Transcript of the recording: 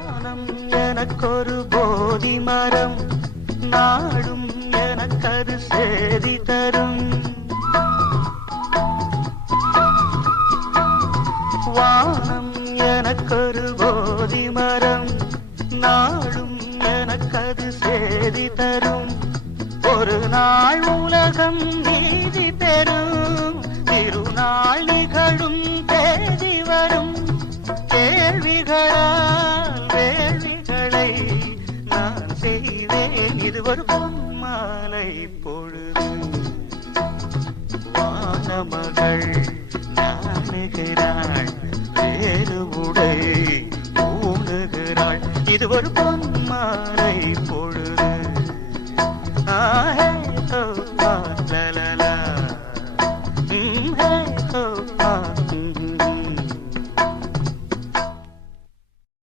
வானம் எனக்கொரு போதி மரம், நாடும் எனக்கது சேதி தரும். வானம் எனக்கொரு போதி மரம், நாடும் எனக்கது சேதி தரும். ஒரு நாள் உலகம் நீதி பெறும், திருநாள் நிகழும் தேதி வரும். கேள்விகளால் வேள்விகளை நான் செய்வேன், இது ஒரு பொன்மாலை பொழுது. வானமகள் நாணுகிறாள், வேறு உடை ஊணுகிறாள், இது ஒரு பொன்மாலை பொழுது. ஆஹே